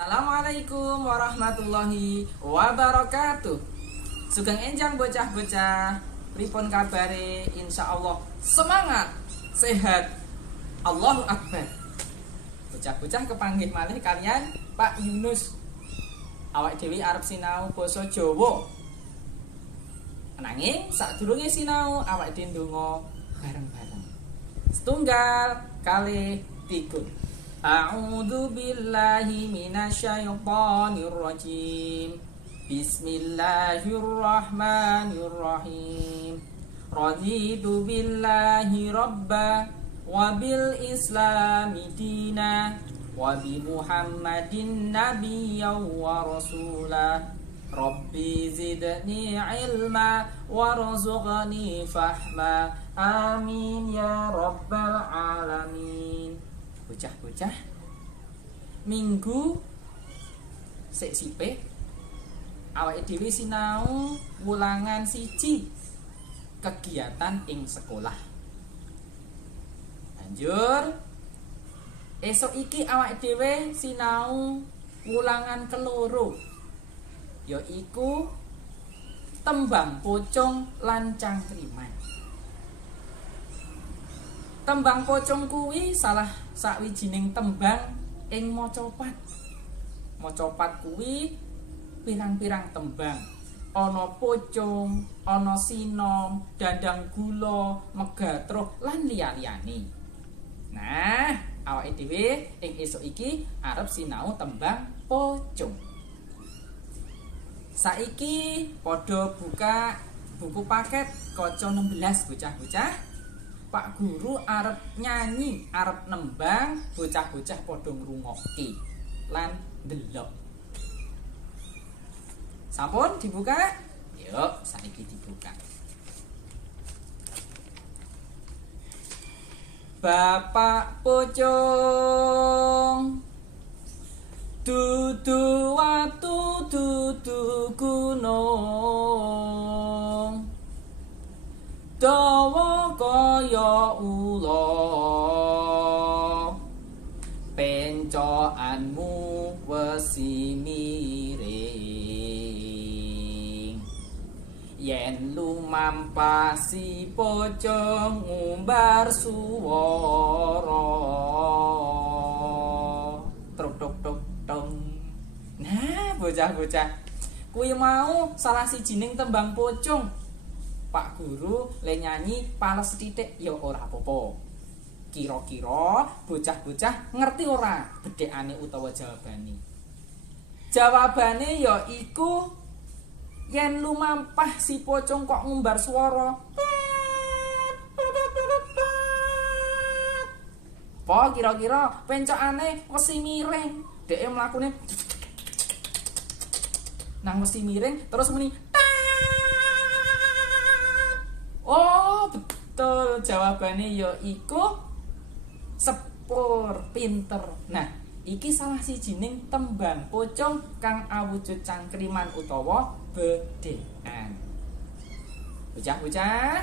Assalamualaikum warahmatullahi wabarakatuh. Sugeng enjang bocah-bocah, pripun kabare? Insyaallah semangat, sehat. Allahu Akbar. Bocah-bocah kepanggih malih kalian Pak Yunus. Awak dhewe arep sinau basa Jawa. Nanging sadurunge sinau awak dhewe ndonga bareng-bareng. Setunggal kalih tiga. A'udzu billahi minasyaitonir rajim. Bismillahirrahmanirrahim. Raditu billahi rabba wa bil islami dina wa bi Muhammadin nabiyyan wa rasulah. Rabbi zidni ilma warzuqni fahma. Amin ya rabbal alamin. Bocah-bocah, minggu sik sipe awake dhewe sinau wulangan siji kegiatan ing sekolah. Banjur esok iki awake dhewe sinau wulangan keloro, yaiku tembang pocong lan cangkriman. Tembang pocong kuwi salah sawijining tembang ing macapat. Macapat kuwi pirang-pirang tembang. Ana pocong, ana sinom, dandang gula, megatroh lan liya-liyane. Nah, awake dhewe ing esuk iki arep sinau tembang pocong. Saiki padha buka buku paket kaca 16 bocah-bocah. Pak Guru arep nyanyi, arep nembang, bocah-bocah padha ngrungokke lan ndelok. Sampun dibuka? Yuk, saiki dibuka. Bapak pocong dudu watu dudu gunung, dawa kaya ula, pencokanmu wesi miring. Yen lumampasi pocong ngumbar suwara, truk tok tok tong. Nah, bocah-bocah, kuwi mau salah sijining tembang pocong. Pak Guru le nyanyi pales sithik ya ora apa-apa. Kira-kira bocah-bocah ngerti ora bedhekane utawa jawabane? Jawabane ya iku yen lumampah si pocong kok ngumbar swara. Apa kira-kira pencokane wesi miring, dheke mlakune nang wesi miring terus muni. Oh, betul, jawabannya ya iku sepur, pinter. Nah, iki salah sijining tembang pocong kang awujud cangkriman utawa bedhekan. Bocah-bocah,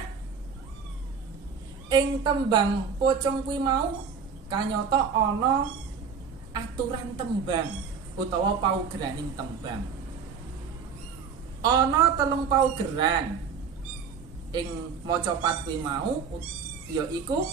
ing tembang pocong kuwi mau kanyata ana aturan tembang utawa paugeraning tembang. Ana 3 paugeran ing macapat kuwi mau yaiku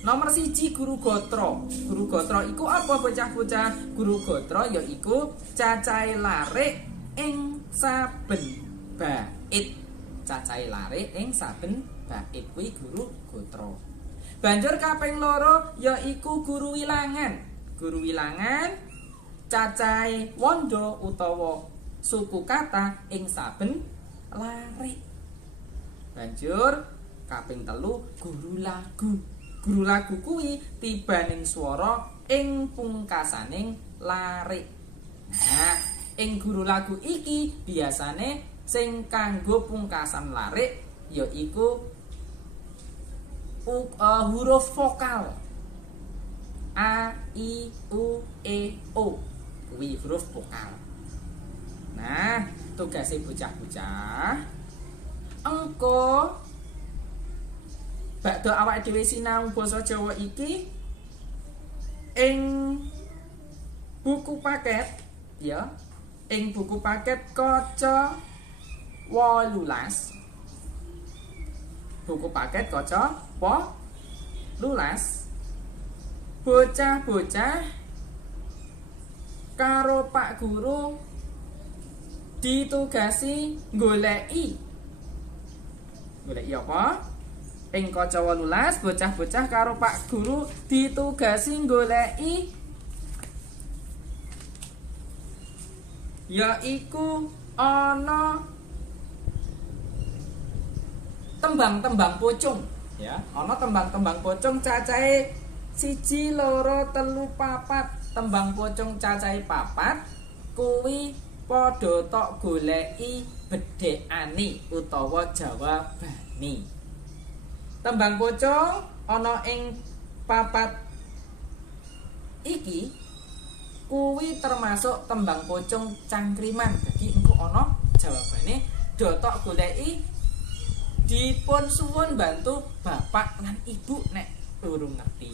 nomor 1 guru gotra. Guru gotra iku apa bocah-bocah? Guru gotra yaiku cacahe larik ing saben bait. Cacahe larik ing saben bait kuwi guru gotra. Banjur kaping 2 yaiku guru wilangan. Guru wilangan cacahe wanda utawa suku kata ing saben larik. Banjur kaping 3 guru lagu. Guru lagu kuwi tibaning swara ing pungkasaning larik. Nah, ing guru lagu iki biasane sing kanggo pungkasan larik yaiku huruf vokal. A, I, U, E, O. Kuwi huruf vokal. Nah, tugasé bocah-bocah engko bakda awake dhewe sinau basa Jawa iki ing buku paket ya. Ing buku paket kaca 18. Buku paket kaca 18. Bocah-bocah karo Pak Guru ditugasi goleki apa? Ing kaca 18 bocah-bocah karo Pak Guru ditugasi goleki yaiku ana tembang-tembang pocong ya. Ana tembang-tembang pocong cacahe 1 2 3 4. Tembang pocong cacahe 4 kuwi padha tok goleki bedhekane utawa jawabane. Tembang pocong ana ing 4 iki kuwi termasuk tembang pocong cangkriman. Jadi engko ana jawabane do tok goleki. Dipun suwun bantu bapak lan ibu nek durung ngerti.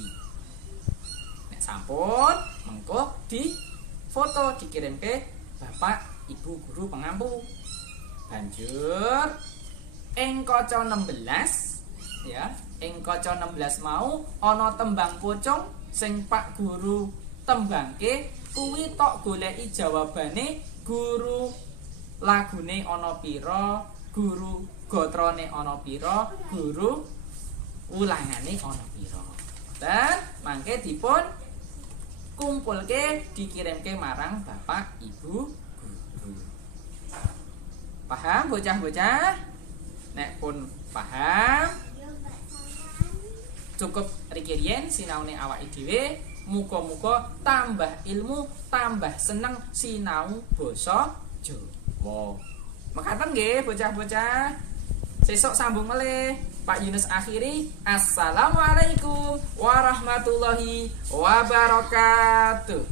Nek sampun mengko di foto dikirim ke bapak ibu guru pengampu. Banjur ing kaca 16 ya, ing kaca 16 mau ana tembang pocong sing Pak Guru tembangke kuwi tok goleki jawabane. Guru lagune ana pira, guru gotrone ana pira, guru ulangane ana pira. Dan mangke dipun kumpulke dikirimke marang bapak ibu guru. Paham bocah-bocah? Nek pun paham, cukup riki riyen sinaune awake dhewe. Muga-muga tambah ilmu, tambah seneng sinau basa Jawa. Mekaten nggih bocah-bocah. Sesuk sambung melih. Pak Yunus akhiri. Assalamualaikum warahmatullahi wabarakatuh.